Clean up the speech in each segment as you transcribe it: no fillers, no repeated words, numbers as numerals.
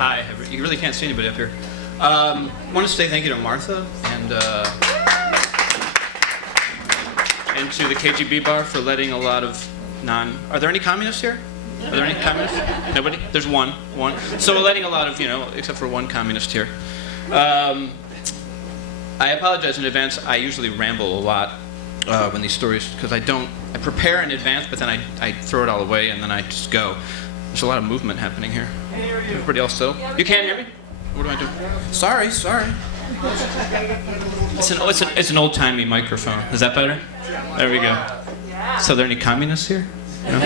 Hi. You really can't see anybody up here. Want to say thank you to Martha and to the KGB Bar for letting a lot of Are there any communists here? Are there any communists? Nobody? There's one. So we're letting a lot of, except for one communist here. I apologize in advance. I usually ramble a lot when these stories, because I prepare in advance, but then I throw it all away and then I just go. There's a lot of movement happening here. Everybody else still? You can't hear me? What do I do? Sorry. It's an old-timey microphone. Is that better? There we go. So are there any communists here? No?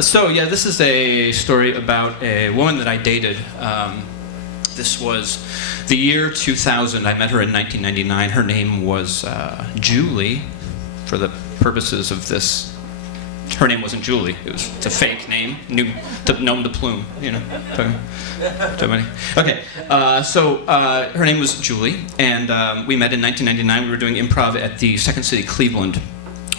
So yeah, this is a story about a woman that I dated. This was the year 2000. I met her in 1999. Her name was Julie, for the purposes of this. Her name wasn't Julie. It's a fake name, nom de plume, Okay, so her name was Julie, and we met in 1999. We were doing improv at the Second City Cleveland,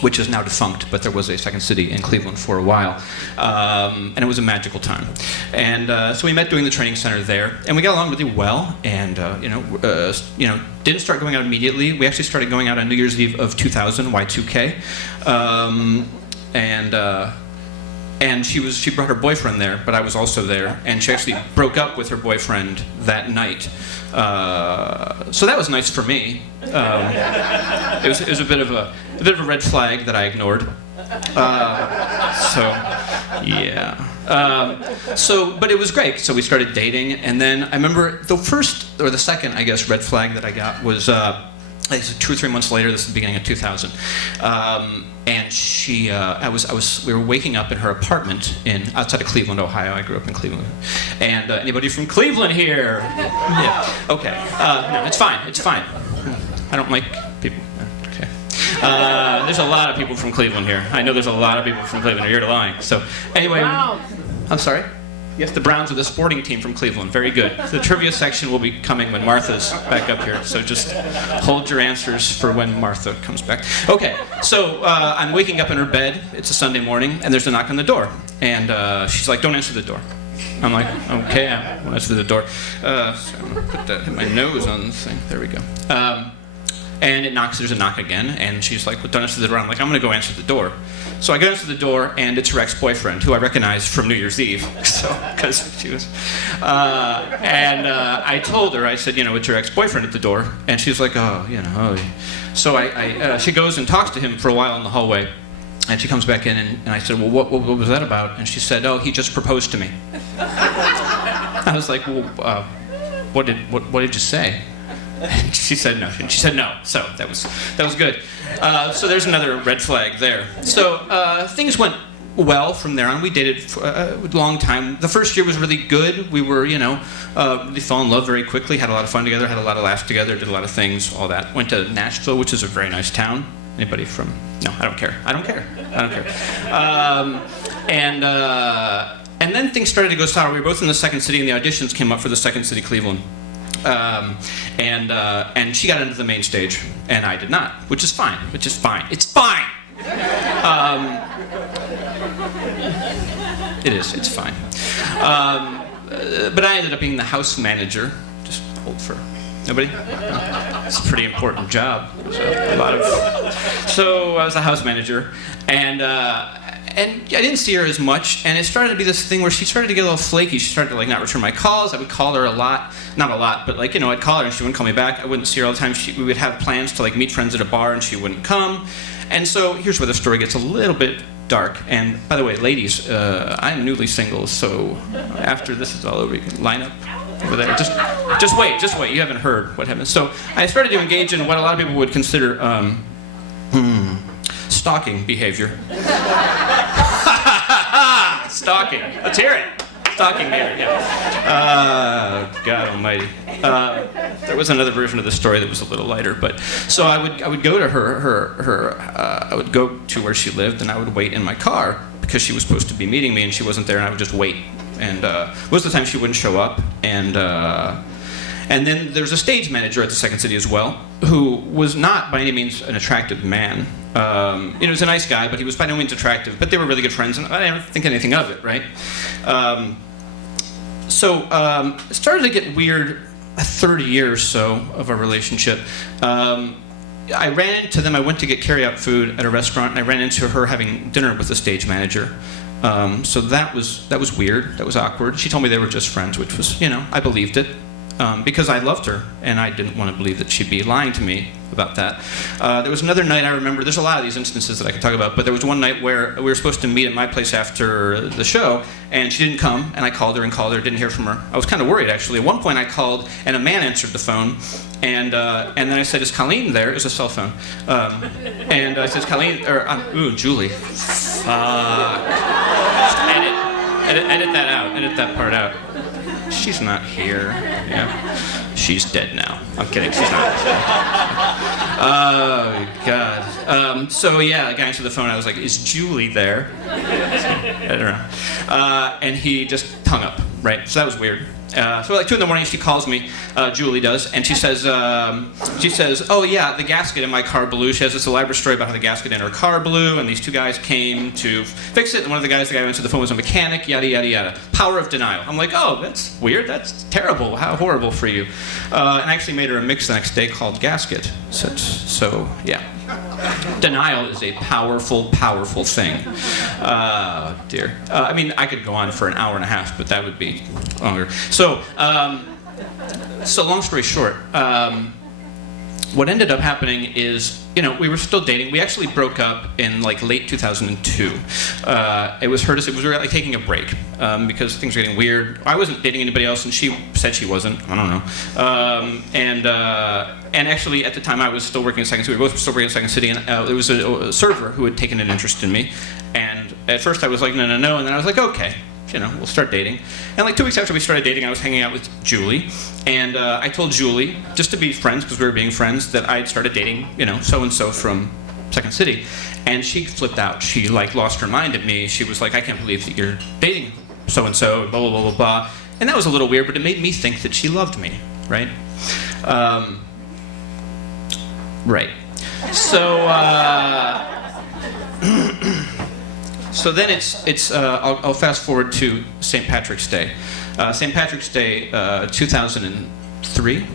which is now defunct, but there was a Second City in Cleveland for a while, and it was a magical time. And so we met doing the training center there, and we got along really well. And didn't start going out immediately. We actually started going out on New Year's Eve of 2000, Y2K. And she brought her boyfriend there, but I was also there, and she actually broke up with her boyfriend that night. So that was nice for me. It was a bit of a red flag that I ignored. But it was great. So we started dating, and then I remember the first or the second, I guess, red flag that I got was. Like 2 or 3 months later, this is the beginning of 2000, and we were waking up in her apartment outside of Cleveland, Ohio. I grew up in Cleveland. And anybody from Cleveland here? Yeah. Okay. No, it's fine. I don't like people. Okay. There's a lot of people from Cleveland here. I know there's a lot of people from Cleveland here. You're lying. So anyway, I'm sorry. Yes, the Browns are the sporting team from Cleveland. Very good. The trivia section will be coming when Martha's back up here, so just hold your answers for when Martha comes back. Okay, so I'm waking up in her bed. It's a Sunday morning, and there's a knock on the door. And she's like, "Don't answer the door." I'm like, "Okay, I won't answer the door." So I'm going to hit my nose on the thing. There we go. And it knocks. There's a knock again, and she's like, "Well, don't answer the door." I'm like, "I'm going to go answer the door." So I go answer the door, and it's her ex-boyfriend, who I recognized from New Year's Eve, because she was. I told her, I said, it's your ex-boyfriend at the door, and she's like, "Oh. So she goes and talks to him for a while in the hallway, and she comes back in, and I said, "Well, what was that about?" And she said, "Oh, he just proposed to me." I was like, "Well, what did you say?" She said no. She said no. So that was good. So there's another red flag there. So things went well from there on. We dated for a long time. The first year was really good. We were, we fell in love very quickly. Had a lot of fun together. Had a lot of laughs together. Did a lot of things. All that. Went to Nashville, which is a very nice town. Anybody from? No, I don't care. And then things started to go sour. We were both in the Second City, and the auditions came up for the Second City Cleveland. And she got into the main stage, and I did not, which is fine. It's fine. It is. It's fine. But I ended up being the house manager. Just hold for nobody. It's a pretty important job. So I was a house manager, and I didn't see her as much, and it started to be this thing where she started to get a little flaky. She started to not return my calls. I would call her a lot, not a lot, but I'd call her and she wouldn't call me back. I wouldn't see her all the time. We would have plans to meet friends at a bar, and she wouldn't come. And so here's where the story gets a little bit dark. And by the way, ladies, I'm newly single, so after this is all over, you can line up over there. Just wait. You haven't heard what happened. So I started to engage in what a lot of people would consider stalking behavior. Stalking. Let's hear it. Stalking behavior. Yeah. God Almighty. There was another version of the story that was a little lighter, but so I would go to I would go to where she lived, and I would wait in my car because she was supposed to be meeting me, and she wasn't there, and I would just wait. And most of the time she wouldn't show up, and then there's a stage manager at the Second City as well, who was not by any means an attractive man. He was a nice guy, but he was by no means attractive. But they were really good friends, and I didn't think anything of it, right? It started to get weird a third year or so of our relationship. I ran into them. I went to get carry-out food at a restaurant, and I ran into her having dinner with the stage manager. So that was weird. That was awkward. She told me they were just friends, which was, I believed it. Because I loved her, and I didn't want to believe that she'd be lying to me about that. There was another night I remember, there's a lot of these instances that I could talk about, but there was one night where we were supposed to meet at my place after the show, and she didn't come, and I called her, didn't hear from her. I was kind of worried, actually. At one point I called, and a man answered the phone, and then I said, is Colleen there? It was a cell phone. And I said, Colleen, Julie. Edit that out, edit that part out. She's not here. Yeah. She's dead now. I'm kidding. She's not. Oh, God. So, yeah, the guy answered the phone. I was like, is Julie there? I don't know. And he just hung up, right? So that was weird. So like 2 in the morning, she calls me, Julie does, and she says, oh yeah, the gasket in my car blew. She has this elaborate story about how the gasket in her car blew, and these 2 guys came to fix it, and one of the guy who answered the phone was a mechanic, yada, yada, yada. Power of denial. I'm like, oh, that's weird, that's terrible, how horrible for you. And I actually made her a mix the next day called Gasket. So yeah. Denial is a powerful, powerful thing. Dear. I mean, I could go on for an hour and a half, but that would be longer. So long story short, what ended up happening is, we were still dating. We actually broke up in like late 2002. It was we were like taking a break because things were getting weird. I wasn't dating anybody else, and she said she wasn't. I don't know. And actually, at the time, I was still working at Second City. We were both still working at Second City, and there was a server who had taken an interest in me. And at first, I was like, no, and then I was like, okay. We'll start dating. And like 2 weeks after we started dating, I was hanging out with Julie, and I told Julie, just to be friends, because we were being friends, that I had started dating, so-and-so from Second City. And she flipped out. She like lost her mind at me. She was like, I can't believe that you're dating so-and-so, blah, blah, blah, blah, blah. And that was a little weird, but it made me think that she loved me, right? Right. So, so then I'll fast forward to St. Patrick's Day. St. Patrick's Day, 2003.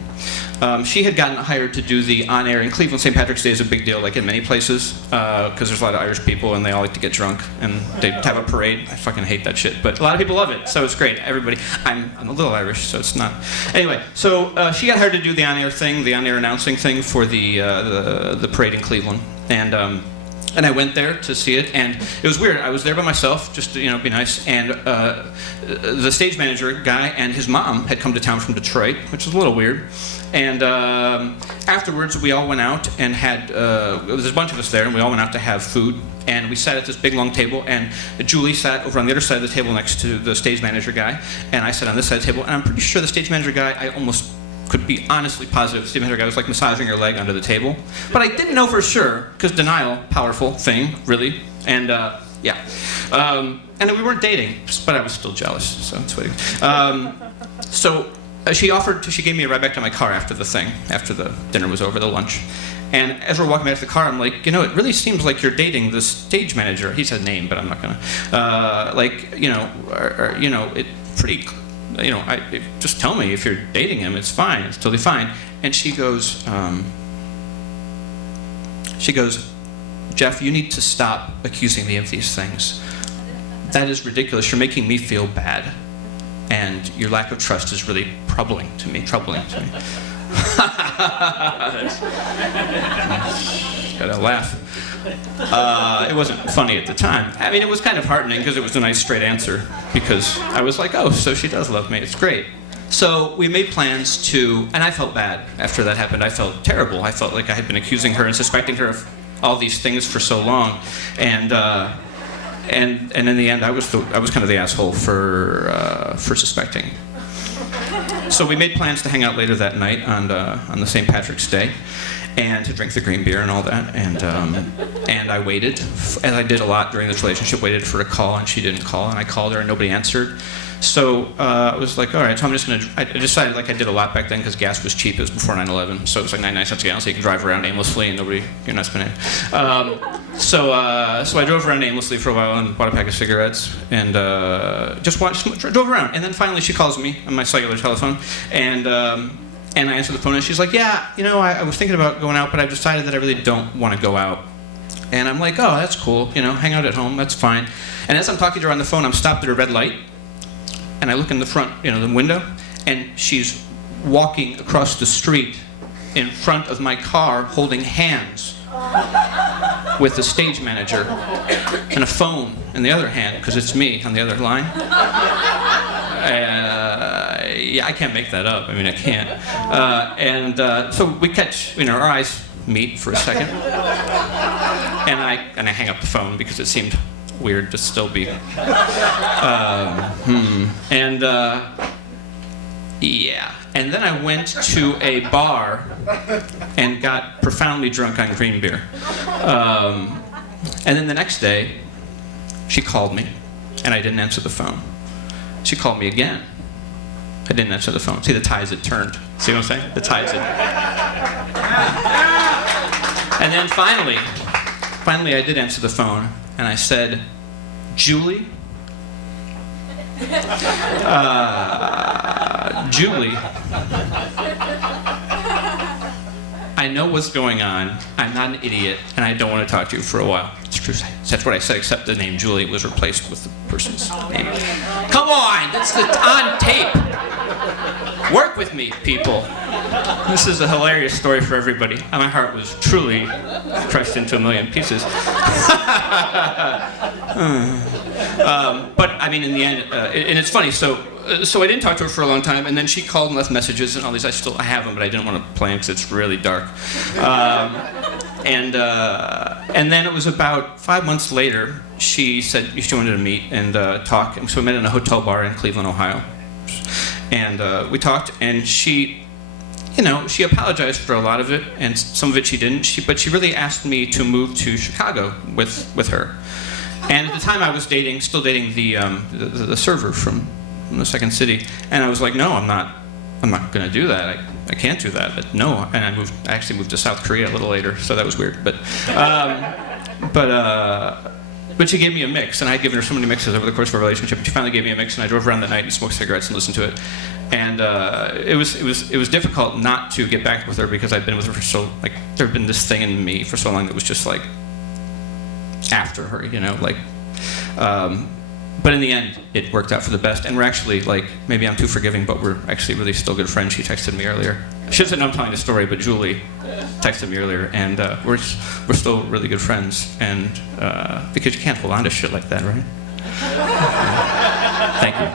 She had gotten hired to do the on-air in Cleveland. St. Patrick's Day is a big deal, like in many places, because there's a lot of Irish people and they all like to get drunk and they have a parade. I fucking hate that shit, but a lot of people love it, so it's great. Everybody, I'm a little Irish, so it's not. Anyway, so she got hired to do the on-air thing, the on-air announcing thing for the parade in Cleveland, and I went there to see it, and it was weird. I was there by myself, just to be nice, and the stage manager guy and his mom had come to town from Detroit, which was a little weird. And afterwards, we all went out and had, there was a bunch of us there, and we all went out to have food, and we sat at this big long table, and Julie sat over on the other side of the table next to the stage manager guy, and I sat on this side of the table, and I'm pretty sure the stage manager guy, I almost could be honestly positive the stage manager guy was like massaging her leg under the table. But I didn't know for sure, because denial, powerful thing, really. And yeah. And we weren't dating, but I was still jealous, so it's waiting. She gave me a ride back to my car after the thing, after the dinner was over, the lunch. And as we're walking back to the car, I'm like, it really seems like you're dating the stage manager. He said name, but I'm not gonna. It's pretty. Just tell me if you're dating him. It's fine. It's totally fine. And she goes, Jeff, you need to stop accusing me of these things. That is ridiculous. You're making me feel bad, and your lack of trust is really troubling to me. Gotta laugh. It wasn't funny at the time. I mean, it was kind of heartening because it was a nice straight answer, because I was like, oh, so she does love me. It's great. So we made plans to, and I felt bad after that happened. I felt terrible. I felt like I had been accusing her and suspecting her of all these things for so long, and in the end, I was kind of the asshole for suspecting. So we made plans to hang out later that night on the St. Patrick's Day, and to drink the green beer and all that. And I waited, as I did a lot during this relationship, waited for her to call, and she didn't call, and I called her and nobody answered. So I was like, all right, so I'm just gonna, I decided, like I did a lot back then because gas was cheap, it was before 9/11, so it was like 99 cents a gallon, so you can drive around aimlessly and you're not spending. So I drove around aimlessly for a while and bought a pack of cigarettes and drove around. And then finally she calls me on my cellular telephone, and I answer the phone and she's like, yeah, you know, I was thinking about going out, but I've decided that I really don't want to go out. And I'm like, oh, that's cool, you know, hang out at home, that's fine. And as I'm talking to her on the phone, I'm stopped at a red light, and I look in the front, you know, the window, and she's walking across the street in front of my car holding hands with the stage manager and a phone in the other hand, because it's me on the other line. Yeah, I can't make that up. I mean, I can't. So we catch, you know, our eyes meet for a second, and I hang up the phone because it seemed weird to still be. Yeah. And then I went to a bar and got profoundly drunk on green beer. And then the next day, she called me, and I didn't answer the phone. She called me again. I didn't answer the phone. See, the tides had turned. See what I'm saying? The tides had. And then finally, I did answer the phone, and I said, Julie? Julie, I know what's going on. I'm not an idiot, and I don't want to talk to you for a while. It's true. That's what I said, except the name Julie was replaced with the person's name. Come on, that's on tape. Work with me, people. This is a hilarious story for everybody. My heart was truly crushed into a million pieces. But I mean, in the end, and it's funny. So I didn't talk to her for a long time, and then she called and left messages and all these. I have them, but I didn't want to play them because it's really dark. And then it was about 5 months later. She said she wanted to meet and talk, and so we met in a hotel bar in Cleveland, Ohio. And we talked, and she, you know, she apologized for a lot of it, and some of it she didn't. But she really asked me to move to Chicago with her. And at the time, I was still dating the server from the second city, and I was like, no, I'm not going to do that. I can't do that. But no, and I actually moved to South Korea a little later, so that was weird. But she gave me a mix, and I had given her so many mixes over the course of our relationship. She finally gave me a mix, and I drove around that night and smoked cigarettes and listened to it. And it was difficult not to get back with her because I'd been with her for so, like, there had been this thing in me for so long that was just like after her, you know, like. But in the end, it worked out for the best, and we're actually, like, maybe I'm too forgiving, but we're actually really still good friends. She texted me earlier. I should have said no, I'm telling the story, but Julie texted me earlier, and we're still really good friends, and because you can't hold on to shit like that, right? Thank you.